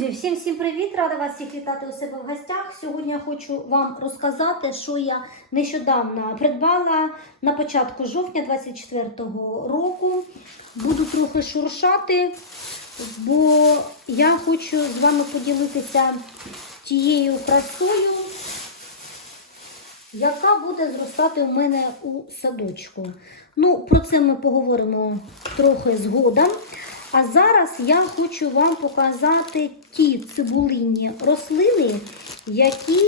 Друзі, всім всім привіт! Рада вас всіх вітати у себе в гостях. Сьогодні я хочу вам розказати, що я нещодавно придбала на початку жовтня 24-го року. Буду трохи шуршати, бо я хочу з вами поділитися тією красою, яка буде зростати у мене у садочку. Ну, про це ми поговоримо трохи згодом. А зараз я хочу вам показати ті цибулинні рослини, які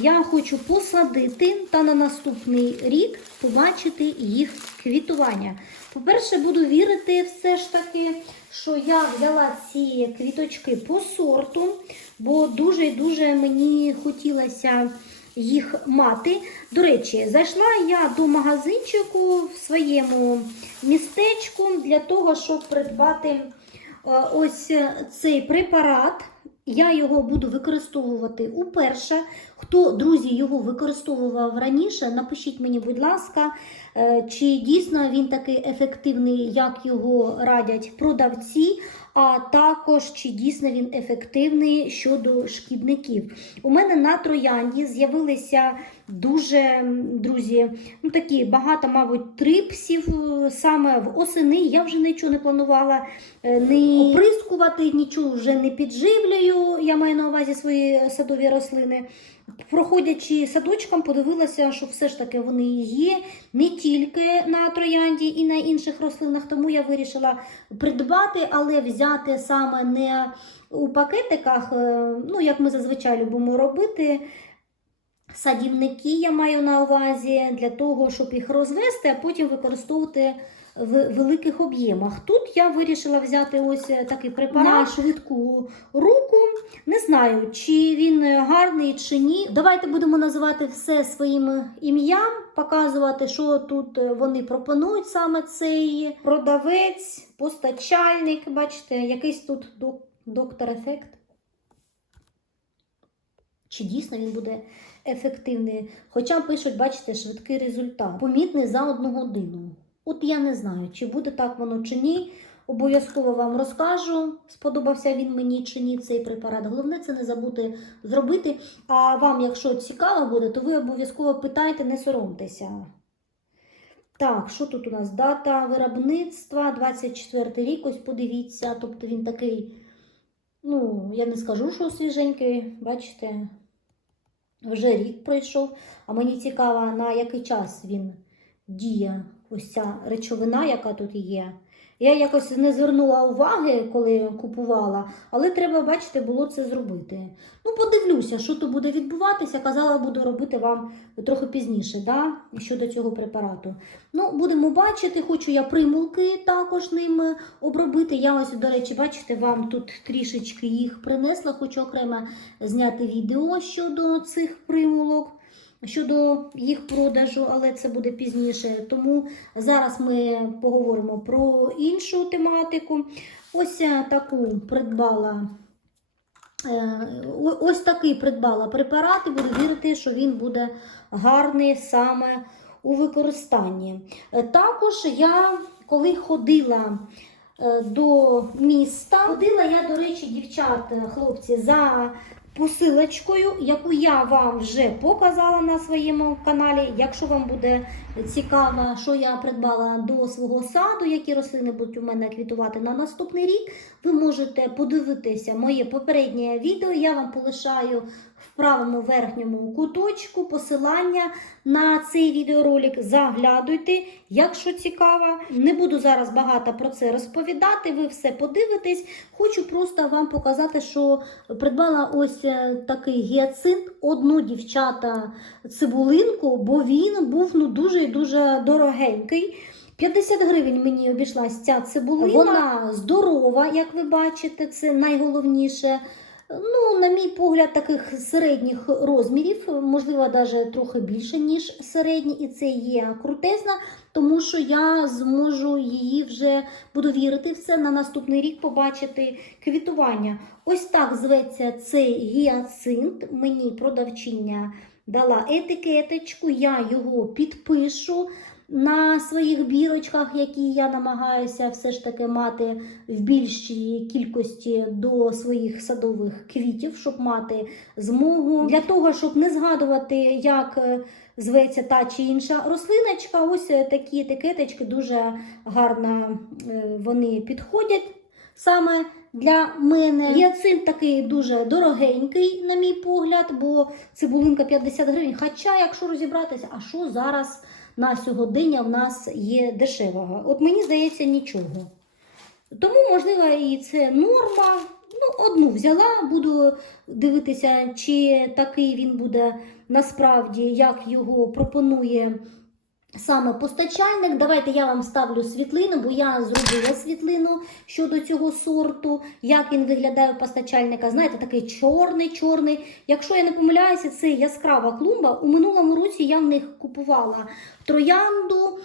я хочу посадити та на наступний рік побачити їх квітування. По-перше, буду вірити все ж таки, що я взяла ці квіточки по сорту, бо дуже і дуже мені хотілося їх мати. До речі, зайшла я до магазинчику в своєму містечку для того, щоб придбати е, ось цей препарат. Я його буду використовувати уперше. Хто, друзі, його використовував раніше, напишіть мені, будь ласка, е, чи дійсно він такий ефективний, як його радять продавці, а також чи дійсно він ефективний щодо шкідників. У мене на троянді з'явилися дуже, друзі, ну такі багато, мабуть, трипсів е, саме в осени. Я вже нічого не планувала не оприскувати, нічого вже не підживлюю. Я маю на увазі свої садові рослини. Проходячи садочком, подивилася, що все ж таки вони є не тільки на троянді і на інших рослинах, тому я вирішила придбати, але взяти саме не у пакетиках, е, ну як ми зазвичай любимо робити. Садівники я маю на увазі для того, щоб їх розвести, а потім використовувати в великих об'ємах. Тут я вирішила взяти ось такий препарат на швидку руку. Не знаю, чи він гарний чи ні. Давайте будемо називати все своїм ім'ям, показувати, що тут вони пропонують саме цей продавець, постачальник. Бачите, якийсь тут доктор ефект. Чи дійсно він буде ефективний? Хоча пишуть, бачите, швидкий результат. Помітний за одну годину. От я не знаю, чи буде так воно чи ні. Обов'язково вам розкажу, сподобався він мені чи ні цей препарат. Головне це не забути зробити. А вам, якщо цікаво буде, то ви обов'язково питайте, не соромтеся. Так, що тут у нас? Дата виробництва 24 рік, ось подивіться. Тобто він такий, ну, я не скажу, що свіженький, бачите, вже рік пройшов. А мені цікаво, на який час він діє, ось ця речовина, яка тут є. Я якось не звернула уваги, коли купувала, але треба, бачите, було це зробити. Ну, подивлюся, що тут буде відбуватися. Казала, буду робити вам трохи пізніше, да? щодо цього препарату. Ну, будемо бачити, хочу я примулки також ним обробити. Я ось, до речі, бачите, вам тут трішечки їх принесла, хочу окремо зняти відео щодо цих примулок. Щодо їх продажу, але це буде пізніше. Тому зараз ми поговоримо про іншу тематику. Ось таку придбала. е, Ось такий придбала препарат і буду вірити, що він буде гарний саме у використанні. Е, Також я, коли ходила е, до міста, ходила я, до речі, дівчат, е, хлопці, за посилочкою, яку я вам вже показала на своєму каналі. Якщо вам буде цікаво, що я придбала до свого саду, які рослини будуть у мене квітувати на наступний рік, ви можете подивитися моє попереднє відео. Я вам полишаю в правому верхньому куточку посилання на цей відеоролик. Заглядуйте, якщо цікаво. Не буду зараз багато про це розповідати, ви все подивитесь. Хочу просто вам показати, що придбала ось е, такий гіацинт, одну дівчата цибулинку, бо він був ну, дуже і дуже дорогенький. 50 гривень мені обійшлась ця цибулина. Вона здорова, як ви бачите, це найголовніше. Ну, на мій погляд, таких середніх розмірів, можливо, навіть трохи більше, ніж середні, і це є крутезна, тому що я зможу її вже буду вірити в це на наступний рік побачити квітування. Ось так зветься цей гіацинт. Мені продавчиня дала етикеточку, я його підпишу. На своїх бірочках, які я намагаюся все ж таки мати в більшій кількості до своїх садових квітів, щоб мати змогу. Для того, щоб не згадувати, як е, зветься та чи інша рослиночка, ось е, такі етикеточки дуже гарно е, вони підходять саме для мене. Гіацинт такий дуже дорогенький, на мій погляд, бо цибулинка 50 гривень. Хоча, якщо розібратися, а що зараз на сьогодення в нас є дешевого? От мені здається, нічого. Тому, можливо, і це норма. Ну, одну взяла, буду дивитися, чи такий він буде насправді, як його пропонує саме постачальник. Давайте я вам ставлю світлину, бо я зробила світлину щодо цього сорту, як він виглядає у постачальника. Знаєте, такий чорний-чорний. Якщо я не помиляюся, це яскрава клумба. У минулому році я в них купувала троянду,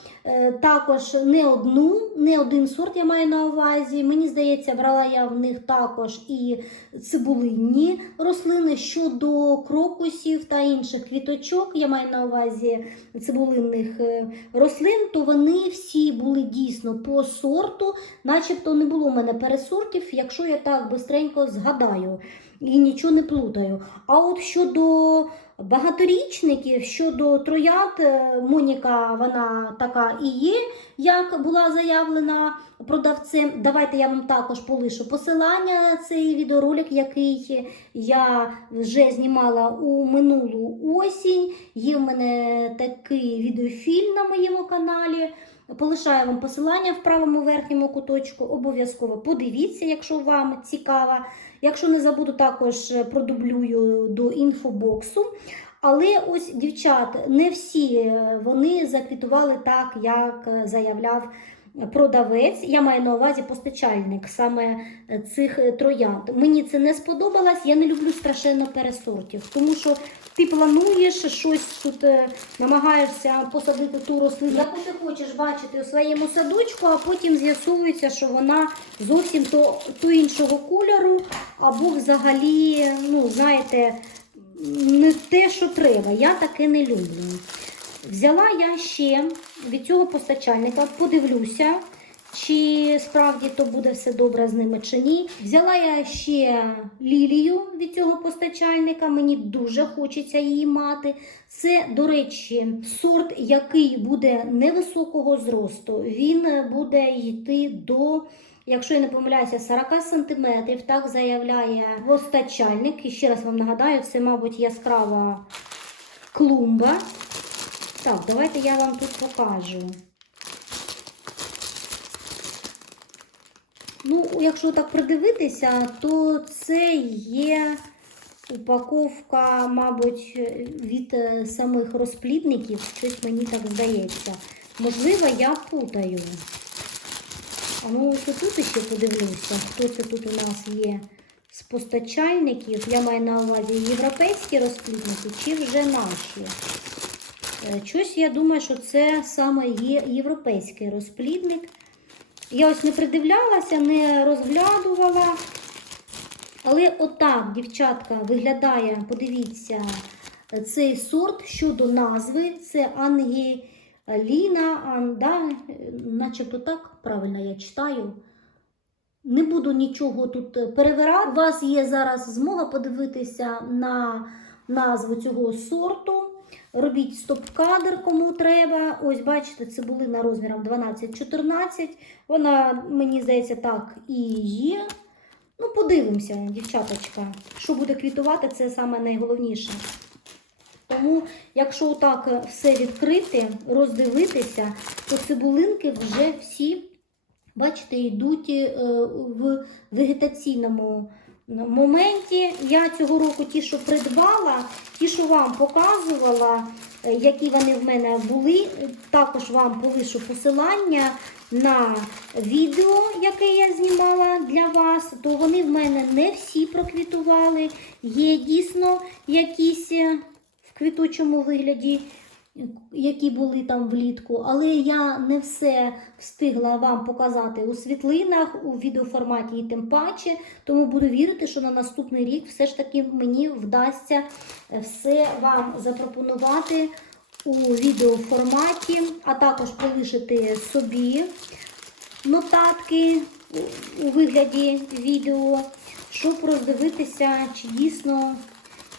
також не одну, не один сорт я маю на увазі. Мені здається, брала я в них також і цибулинні рослини щодо крокусів та інших квіточок. Я маю на увазі цибулинних е, рослин, то вони всі були дійсно по сорту, начебто не було в мене пересортів, якщо я так бистренько згадаю і нічого не плутаю. А от щодо багаторічників, щодо троянд, е, Моніка, вона така і є, як була заявлена продавцем. Давайте я вам також полишу посилання на цей відеоролик, який я вже знімала у минулу осінь. Є в мене такий відеофільм на моєму каналі. Полишаю вам посилання в правому верхньому куточку. Обов'язково подивіться, якщо вам цікаво. Якщо не забуду, також продублюю до інфобоксу. Але ось дівчат, не всі е, вони заквітували так, як е, заявляв продавець. Я маю на увазі постачальник саме е, цих е, троянд. Мені це не сподобалось, я не люблю страшенно пересортів, тому що ти плануєш щось тут, е, намагаєшся посадити ту рослину, яку ти хочеш бачити у своєму садочку, а потім з'ясовується, що вона зовсім то, то іншого кольору, або взагалі, ну, знаєте, не те, що треба. Я таке не люблю. Взяла я ще від цього постачальника, подивлюся, чи справді то буде все добре з ними чи ні. Взяла я ще лілію від цього постачальника, мені дуже хочеться її мати. Це, до речі, сорт, який буде невисокого зросту. Він буде йти до. Якщо я не помиляюся, 40 см, так заявляє постачальник. І ще раз вам нагадаю, це, мабуть, яскрава клумба. Так, давайте я вам тут покажу. Ну, якщо так придивитися, то це є упаковка, мабуть, від е, самих розплідників. Щось мені так здається. Можливо, я путаю. А ну ось тут ще подивлюся, хто це тут у нас є з постачальників. Я маю на увазі європейські розплідники чи вже наші. Е, Щось я думаю, що це саме є європейський розплідник. Я ось не придивлялася, не розглядувала. Але отак, дівчатка, виглядає, подивіться, цей сорт щодо назви. Це Ангеліна, Анда, начебто так правильно я читаю. Не буду нічого тут перевирати. У вас є зараз змога подивитися на назву цього сорту. Робіть стоп-кадр, кому треба. Ось, бачите, цибулина розміром 12-14. Вона, мені здається, так і є. Ну, подивимося, дівчаточка. Що буде квітувати, це саме найголовніше. Тому, якщо так все відкрити, роздивитися, то цибулинки вже всі, бачите, йдуть е, в вегетаційному моменті. Я цього року ті, що придбала, ті, що вам показувала, е, які вони в мене були, також вам полишу посилання на відео, яке я знімала для вас, то вони в мене не всі проквітували. Є дійсно якісь е, в квітучому вигляді, які були там влітку, але я не все встигла вам показати у світлинах, у відеоформаті і тим паче. Тому буду вірити, що на наступний рік все ж таки мені вдасться все вам запропонувати у відеоформаті, а також полишити собі нотатки у вигляді відео, щоб роздивитися, чи дійсно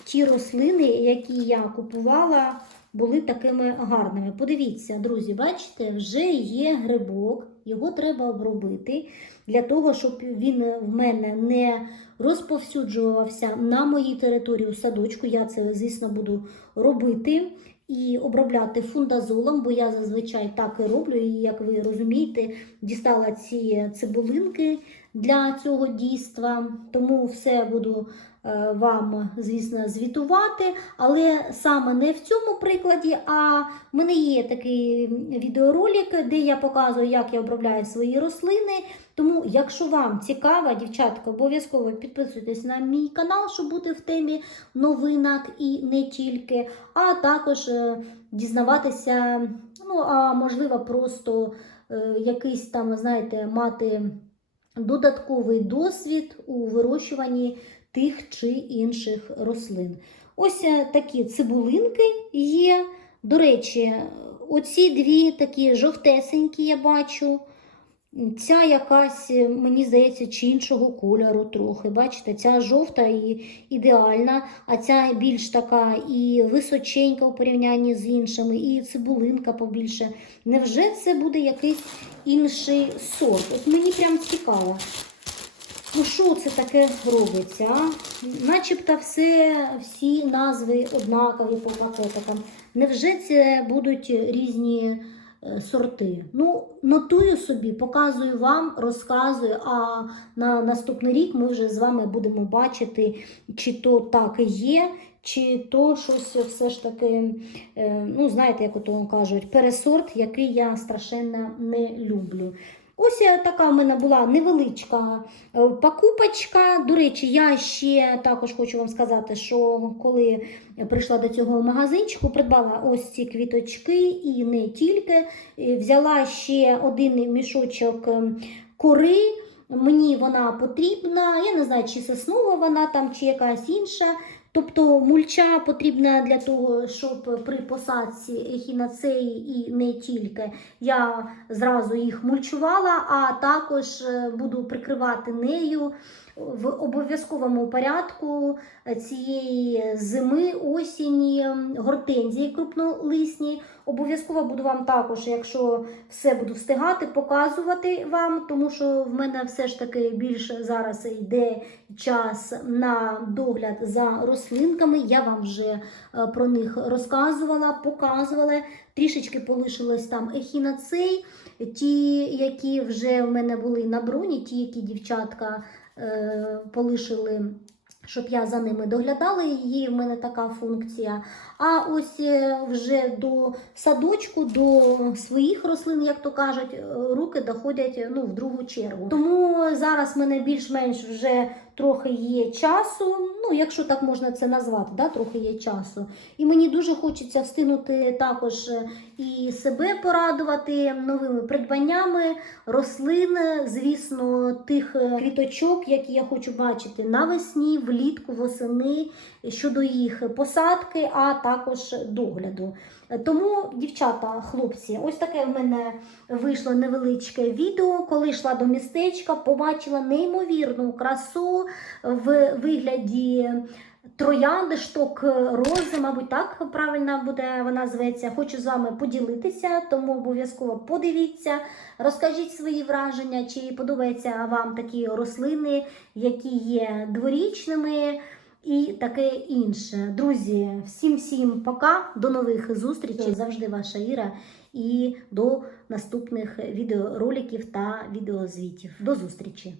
ті рослини, які я купувала, були такими гарними. Подивіться, друзі, бачите, вже є грибок, його треба обробити для того, щоб він в мене не розповсюджувався на моїй території у садочку. Я це, звісно, буду робити і обробляти фундазолом, бо я зазвичай так і роблю. І як ви розумієте, дістала ці цибулинки для цього дійства. Тому все буду вам, звісно, звітувати. Але саме не в цьому прикладі, а в мене є такий відеоролик, де я показую, як я обробляю свої рослини. Тому, якщо вам цікаво, дівчатка, обов'язково підписуйтесь на мій канал, щоб бути в темі новинок і не тільки, а також е, дізнаватися, ну а можливо, просто е, якийсь там, знаєте, мати додатковий досвід у вирощуванні тих чи інших рослин. Ось е, такі цибулинки є. До речі, оці дві такі жовтесенькі я бачу. Ця якась, е, мені здається, чи іншого кольору трохи. Бачите, ця жовта і ідеальна, а ця більш така і височенька у порівнянні з іншими, і цибулинка побільше. Невже це буде якийсь інший сорт? От мені прям цікаво. Ну, що це таке робиться? а? Начебто все, всі назви однакові по пакетикам. Невже це будуть різні е, сорти? Ну, нотую собі, показую вам, розказую, а на наступний рік ми вже з вами будемо бачити, чи то так і є, чи то щось все ж таки, е, ну, знаєте, як ото кажуть, пересорт, який я страшенно не люблю. Ось така в мене була невеличка е, покупочка. До речі, я ще також хочу вам сказати, що коли прийшла до цього магазинчику, придбала ось ці квіточки і не тільки. Е, Взяла ще один мішочок ем, кори. Мені вона потрібна. Я не знаю, чи соснова вона там, чи якась інша. Тобто мульча потрібна для того, щоб при посадці ехінацеї і не тільки. Я зразу їх мульчувала, а також е, буду прикривати нею в обов'язковому порядку цієї зими, осені, гортензії крупнолисні. Обов'язково буду вам також, якщо все буду встигати, показувати вам, тому що в мене все ж таки більше зараз йде час на догляд за рослинками. Я вам вже е, про них розказувала, показувала. Трішечки полишилось там ехінацей, ті, які вже в мене були на броні, ті, які дівчатка полишили. Щоб я за ними доглядала, її в мене така функція. А ось е, вже до садочку, до своїх рослин, як то кажуть, е, руки доходять е, ну, в другу чергу. Тому зараз мене більш-менш вже трохи є часу, ну якщо так можна це назвати, да, трохи є часу. І мені дуже хочеться встигнути також е, і себе порадувати новими придбаннями рослин, звісно, тих е, квіточок, які я хочу бачити навесні, влітку, восени щодо їх посадки, а також догляду. Тому, дівчата, хлопці, ось таке в мене вийшло невеличке відео. Коли йшла до містечка, побачила неймовірну красу в вигляді. Троянди, шток рози, мабуть, так правильно буде вона зветься. Хочу з вами поділитися, тому обов'язково подивіться, розкажіть свої враження, чи подобаються вам такі рослини, які є дворічними і таке інше. Друзі, всім всім пока, до нових зустрічей. Завжди ваша Іра. І до наступних відеороликів та відеозвітів. До зустрічі!